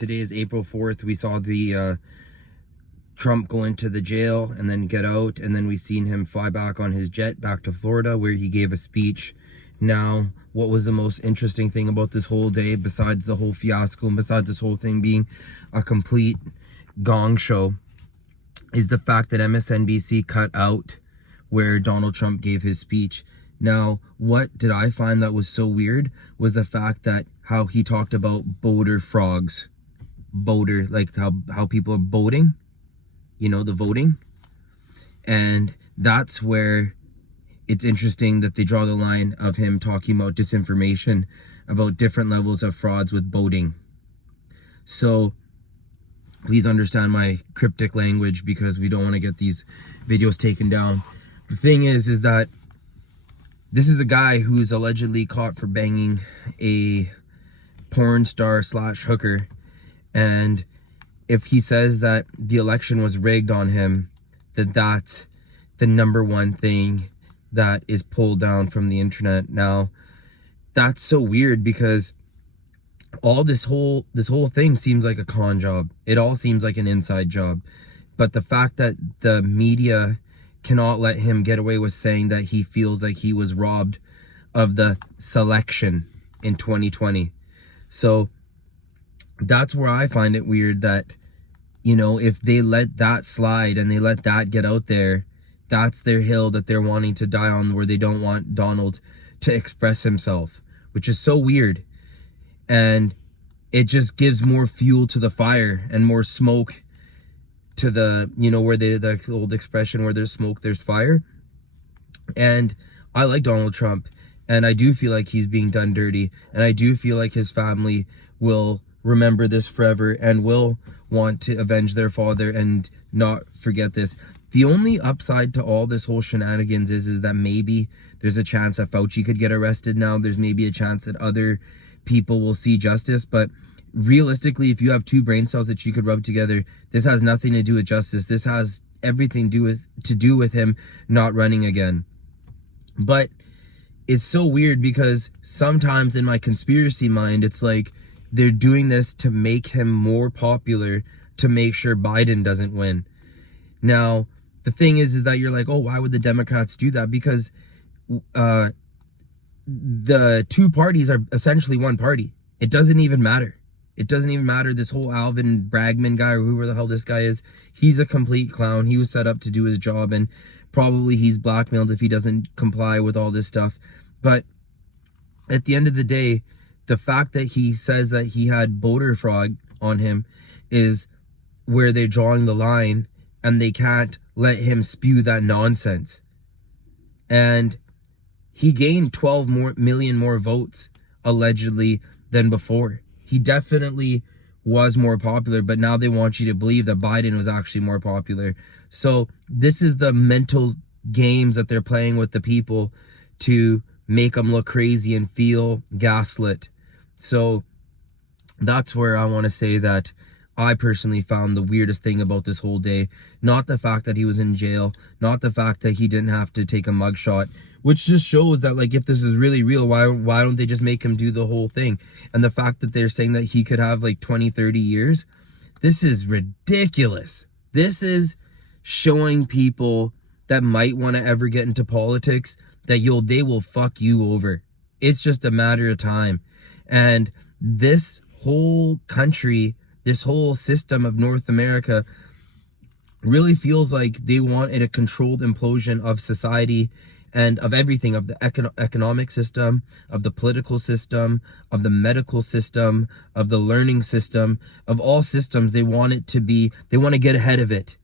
Today is April 4th. We saw the Trump go into the jail and then get out, and then we seen him fly back on his jet back to Florida where he gave a speech. Now, what was the most interesting thing about this whole day, besides the whole fiasco and besides this whole thing being a complete gong show, is the fact that MSNBC cut out where Donald Trump gave his speech. Now, what did I find that was so weird was the fact that how he talked about boater frogs. Boater, like how people are boating, you know, the voting. And that's where it's interesting that they draw the line of him talking about disinformation, about different levels of frauds with boating. So please understand my cryptic language because we don't want to get these videos taken down. The thing is that this is a guy who's allegedly caught for banging a porn star / hooker. And if he says that the election was rigged on him, that's the number one thing that is pulled down from the internet. Now, that's so weird because all this whole thing seems like a con job. It all seems like an inside job. But the fact that the media cannot let him get away with saying that he feels like he was robbed of the selection in 2020. So that's where I find it weird that, you know, if they let that slide and they let that get out there, that's their hill that they're wanting to die on, where they don't want Donald to express himself, which is so weird. And it just gives more fuel to the fire and more smoke to the, you know, where the old expression, where there's smoke, there's fire. And I like Donald Trump, and I do feel like he's being done dirty, and I do feel like his family will remember this forever and will want to avenge their father and not forget this. The only upside to all this whole shenanigans is that maybe there's a chance that Fauci could get arrested now. There's maybe a chance that other people will see justice, but realistically, if you have two brain cells that you could rub together, this has nothing to do with justice. This has everything to do with him not running again. But it's so weird because sometimes in my conspiracy mind, it's like they're doing this to make him more popular, to make sure Biden doesn't win. Now, the thing is that you're like, oh, why would the Democrats do that? Because the two parties are essentially one party. It doesn't even matter. It doesn't even matter. This whole Alvin Bragman guy, or whoever the hell this guy is, he's a complete clown. He was set up to do his job, and probably he's blackmailed if he doesn't comply with all this stuff. But at the end of the day, the fact that he says that he had boater frog on him is where they're drawing the line, and they can't let him spew that nonsense. And he gained 12 million more votes, allegedly, than before. He definitely was more popular, but now they want you to believe that Biden was actually more popular. So this is the mental games that they're playing with the people to make them look crazy and feel gaslit. So that's where I want to say that I personally found the weirdest thing about this whole day. Not the fact that he was in jail, not the fact that he didn't have to take a mugshot, which just shows that, like, if this is really real, why don't they just make him do the whole thing? And the fact that they're saying that he could have like 20, 30 years, this is ridiculous. This is showing people that might want to ever get into politics that they will fuck you over. It's just a matter of time. And this whole country, this whole system of North America really feels like they wanted a controlled implosion of society and of everything, of the economic system, of the political system, of the medical system, of the learning system, of all systems. They want to get ahead of it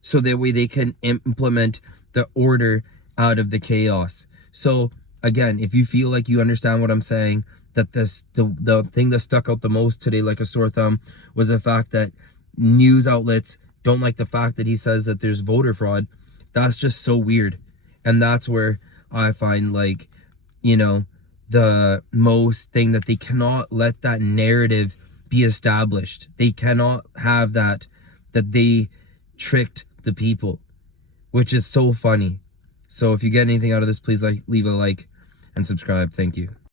so that way they can implement the order out of the chaos. So again, if you feel like you understand what I'm saying, that the thing that stuck out the most today like a sore thumb was the fact that news outlets don't like the fact that he says that there's voter fraud. That's just so weird. And that's where I find, like, you know, the most thing that they cannot let that narrative be established. They cannot have that they tricked the people, which is so funny. So if you get anything out of this, please leave a like and subscribe. Thank you.